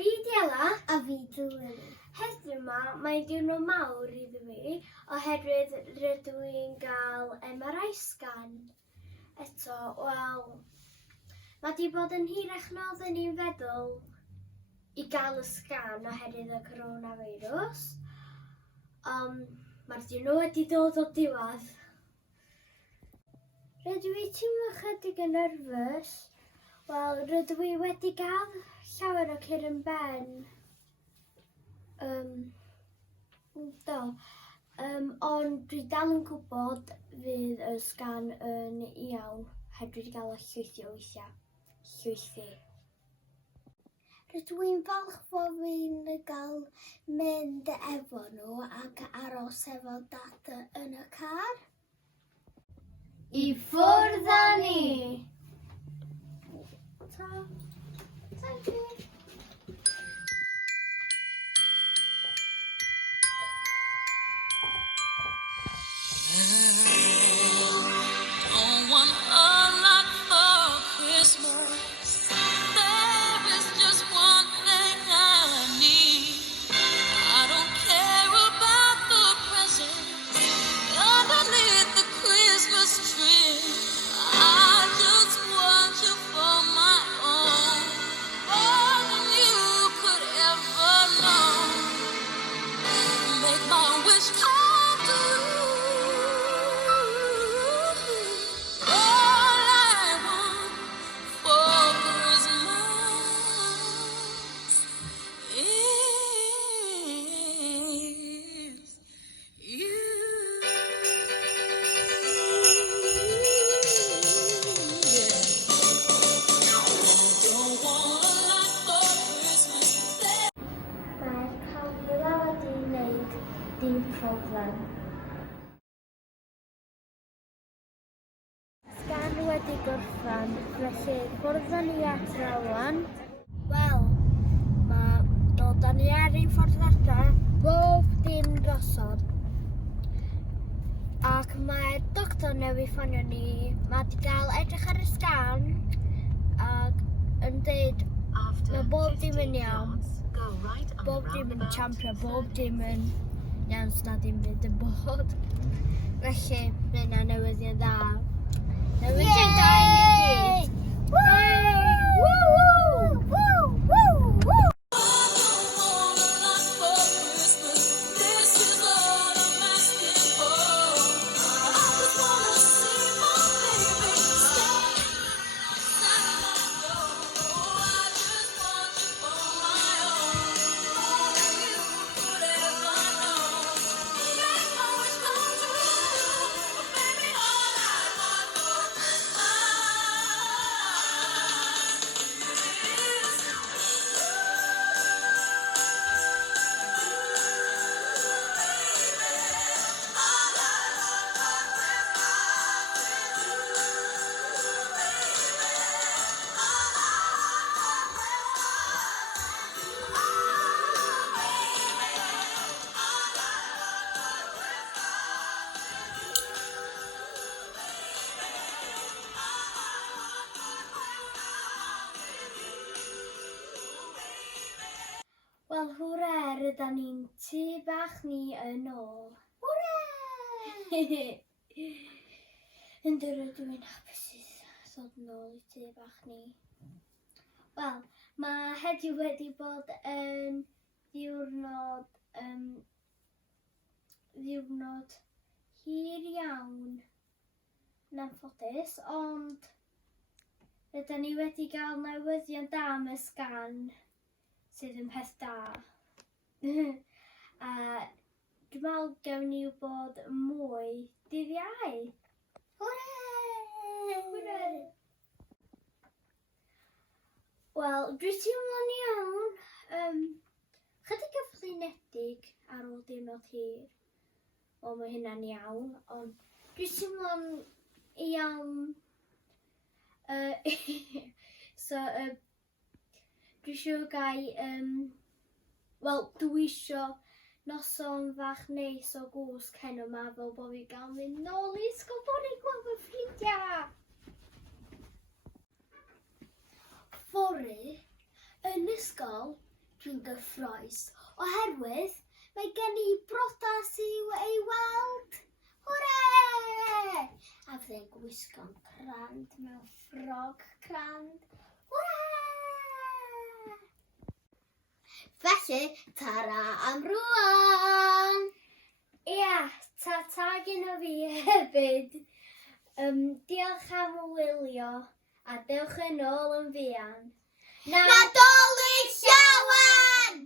Fi Diela. A fi Dwyn. Heddiw yma, mae'n diwrnod mawr iddo fi, oherwydd rydw i'n cael MRI scan. Eto, wel, mae di bod yn hirach na oedden ni'n feddwl i gael y sgan oherwydd y coronavirus. Mae'r diwrnod wedi dod o diwedd. Rydw i teimlo chydig yn nerfus. Wel, rydw i wedi cael llawer o cur yn ben. Ond dwi dal yn gwybod fydd y sgan yn iawn, heb dwi wedi cael y llwythio weithiau. Llwythi. Rydw i'n falch bod fi'n cael mynd efo nhw ac aros efo dad yn y car. I ffwrdd â ni! Ta. Thank you. Don't want a lot for Christmas. There is just one thing I need. I don't care about the presents underneath the Christmas tree. I just want you for my own, more than you could ever know. Make my wish come true. All I want for Christmas is you. Don't want a lot for Christmas. Mae'r cawila wedi wneud dim problem. Sgan wedi gorffan, felly bwrdd ni athrawon. Wel, da ni ar ein ffordd adra bob dim drosodd. Ac mae'r doctor newydd ffonio ni. Mae wedi cael edrych ar y sgan ac yn dweud mae bob dim yn iawn. Bob dim yn champio, bob dim yn iawn na dim byd yn bod. Felly, mae yna newyddion dda. Newyddion da i ni gyd. Wel, hwre, rydyn ni'n tŷ bach ni yn ôl. Hwre! Ynddo rydw i'n hapus i ddod yn ôl i tŷ bach ni. Wel, mae heddiw wedi bod yn ddiwrnod hir iawn yn anffodus, ond rydyn ni wedi cael newyddion da am y sgan sydd yn peth da. A dwi'n meddwl gawn ni wybod mwy dydd Iau. Hwre! Wel, dwi'n teimlo'n iawn. Chydig o flinedig ar ôl diwrnod hir. O, mae hynna'n iawn, ond dwi'n teimlo'n iawn. Dwi eisiau gael, dwi eisiau noson fach neis o gwsg heno ma fel bod fi gael mynd nôl i ysgol bod ni'n gweld fy ffrindiau. Fory, yn ysgol, Dwi'n gyffroes oherwydd mae gen i brodas i'w ei weld. Hwre! A fyddai'n gwisgo'n crand mewn ffrog crand. Hwre! Felly, tara am rwan! Ia, ta gyda fi hefyd. Diolch am wylio a dewch yn ôl yn fuan. Nadolig llawen!